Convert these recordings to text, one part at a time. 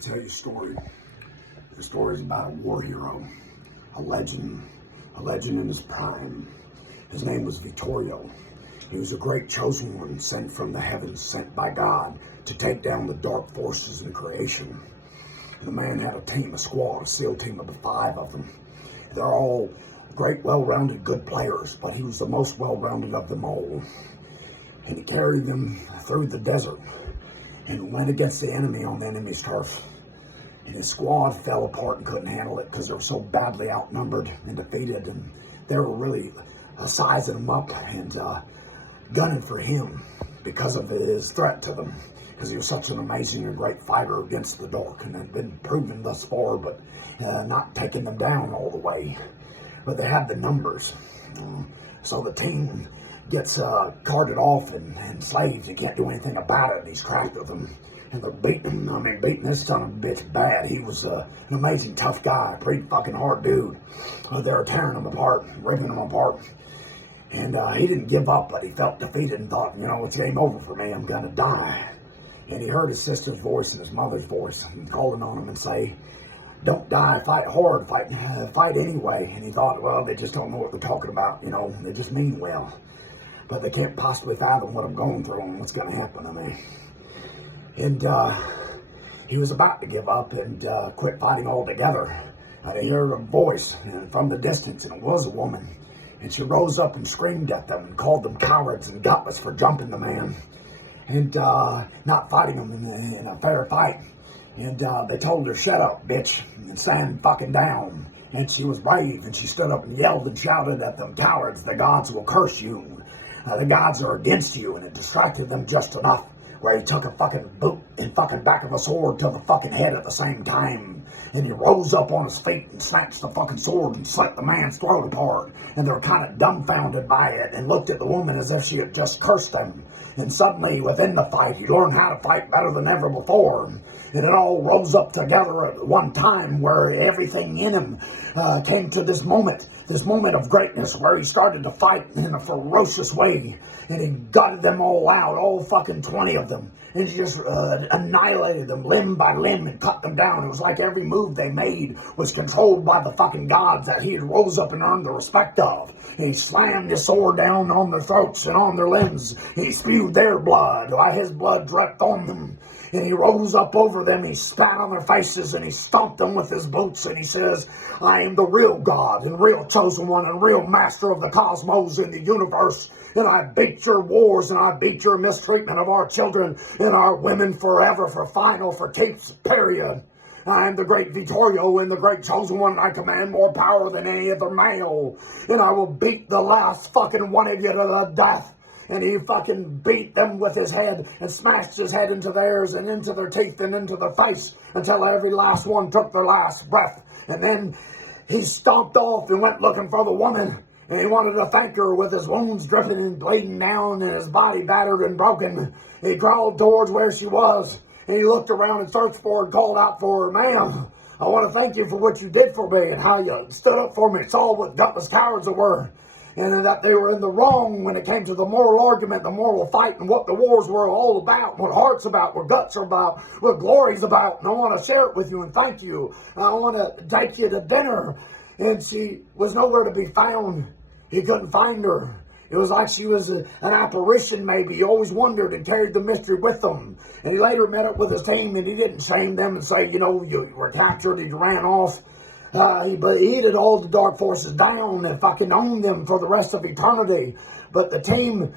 to tell you a story. The story is about a war hero, a legend in his prime. His name was Vittorio. He was a great chosen one, sent from the heavens, sent by God to take down the dark forces in creation. And the man had a team, a squad, a SEAL team of 5 of them. They're all great, well-rounded, good players, but he was the most well-rounded of them all. And he carried them through the desert and went against the enemy on the enemy's turf. And his squad fell apart and couldn't handle it because they were so badly outnumbered and defeated. And they were really sizing him up and gunning for him because of his threat to them. Because he was such an amazing and great fighter against the dark and had been proven thus far, but not taking them down all the way. But they had the numbers. So the team gets carted off and enslaved. You can't do anything about it. And he's cracked with them. And they're beating him. Beating this son of a bitch bad. He was an amazing, tough guy. Pretty fucking hard dude. They were tearing him apart, ripping him apart. And he didn't give up, but he felt defeated and thought, it's game over for me. I'm going to die. And he heard his sister's voice and his mother's voice and calling on him and say, don't die, fight hard, fight anyway. And he thought, well, they just don't know what they're talking about. They just mean well. But they can't possibly fathom what I'm going through and what's going to happen to me. And he was about to give up and quit fighting altogether. They heard a voice from the distance, and it was a woman. And she rose up and screamed at them and called them cowards and gutless for jumping the man and not fighting him in a fair fight. And they told her, shut up, bitch, and stand fucking down. And she was brave, and she stood up and yelled and shouted at them, cowards, the gods will curse you. The gods are against you. And it distracted them just enough where he took a fucking boot and fucking back of a sword to the fucking head at the same time. And he rose up on his feet and snatched the fucking sword and slit the man's throat apart. And they were kind of dumbfounded by it and looked at the woman as if she had just cursed them. And suddenly, within the fight, he learned how to fight better than ever before. And it all rose up together at one time where everything in him came to this moment of greatness where he started to fight in a ferocious way. And he gutted them all out, all fucking 20 of them. And he just annihilated them limb by limb and cut them down. It was like every move they made was controlled by the fucking gods that he had rose up and earned the respect of. And he slammed his sword down on their throats and on their limbs. He spewed their blood while his blood dripped on them. And he rose up over them, he spat on their faces, and he stomped them with his boots, and he says, I am the real God, and real chosen one, and real master of the cosmos and the universe, and I beat your wars, and I beat your mistreatment of our children and our women forever, for final, for keeps, period. I am the great Vittorio and the great chosen one, and I command more power than any other male, and I will beat the last fucking one of you to the death. And he fucking beat them with his head and smashed his head into theirs and into their teeth and into their face until every last one took their last breath. And then he stomped off and went looking for the woman. And he wanted to thank her with his wounds dripping and bleeding down and his body battered and broken. He crawled towards where she was. And he looked around and searched for her and called out for her, ma'am, I want to thank you for what you did for me and how you stood up for me. Saw what gutless cowards they were. And that they were in the wrong when it came to the moral argument, the moral fight, and what the wars were all about, what heart's about, what guts are about, what glory's about. And I want to share it with you and thank you. I want to take you to dinner. And she was nowhere to be found. He couldn't find her. It was like she was an apparition maybe. He always wondered and carried the mystery with him. And he later met up with his team and he didn't shame them and say, you were captured and you ran off. But he hated all the dark forces down and fucking owned them for the rest of eternity. But the team,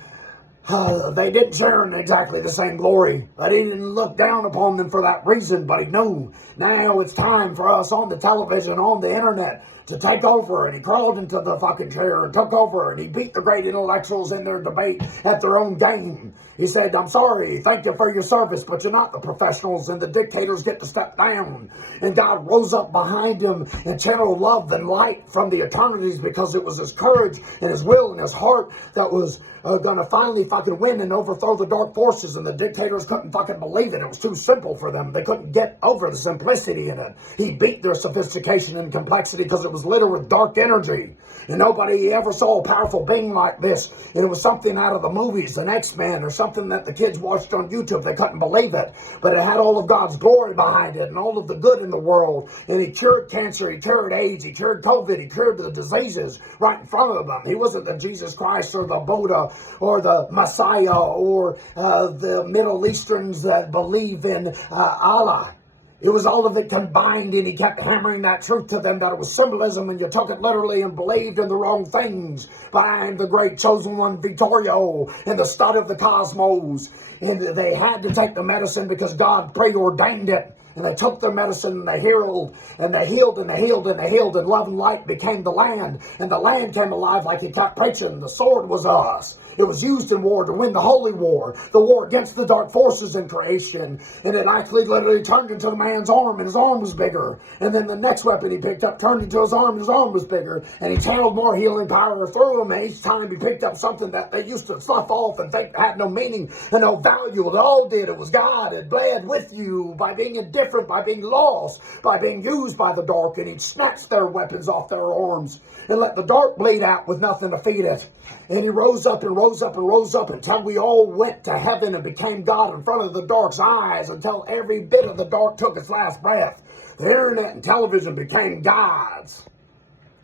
they didn't share in exactly the same glory. But he didn't look down upon them for that reason. But he knew now it's time for us on the television, on the internet, to take over. And he crawled into the fucking chair and took over. And he beat the great intellectuals in their debate at their own game. He said, I'm sorry, thank you for your service, but you're not the professionals, and the dictators get to step down. And God rose up behind him and channeled love and light from the eternities, because it was his courage and his will and his heart that was going to finally fucking win and overthrow the dark forces. And the dictators couldn't fucking believe it. It was too simple for them. They couldn't get over the simplicity in it. He beat their sophistication and complexity because it was littered with dark energy. And nobody ever saw a powerful being like this. And it was something out of the movies, an X-Men or something something that the kids watched on YouTube. They couldn't believe it. But it had all of God's glory behind it and all of the good in the world. And he cured cancer, he cured AIDS, he cured COVID, he cured the diseases right in front of them. He wasn't the Jesus Christ or the Buddha or the Messiah or the Middle Easterns that believe in Allah. It was all of it combined, and he kept hammering that truth to them that it was symbolism, and you took it literally and believed in the wrong things. But I am the great chosen one, Vittorio, and the stud of the cosmos. And they had to take the medicine because God preordained it. And they took their medicine and they healed and they healed and they healed and they healed, and love and light became the land. And the land came alive like he kept preaching. The sword was us. It was used in war to win the holy war, the war against the dark forces in creation. And it actually literally turned into the man's arm, and his arm was bigger. And then the next weapon he picked up turned into his arm was bigger. And he channeled more healing power through him. And each time he picked up something that they used to slough off and think had no meaning and no value, it all did. It was God. It bled with you by being indifferent, by being lost, by being used by the dark. And he'd snatch their weapons off their arms and let the dark bleed out with nothing to feed it. And he rose up and rose up and rose up until we all went to heaven and became God in front of the dark's eyes, until every bit of the dark took its last breath. The internet and television became gods.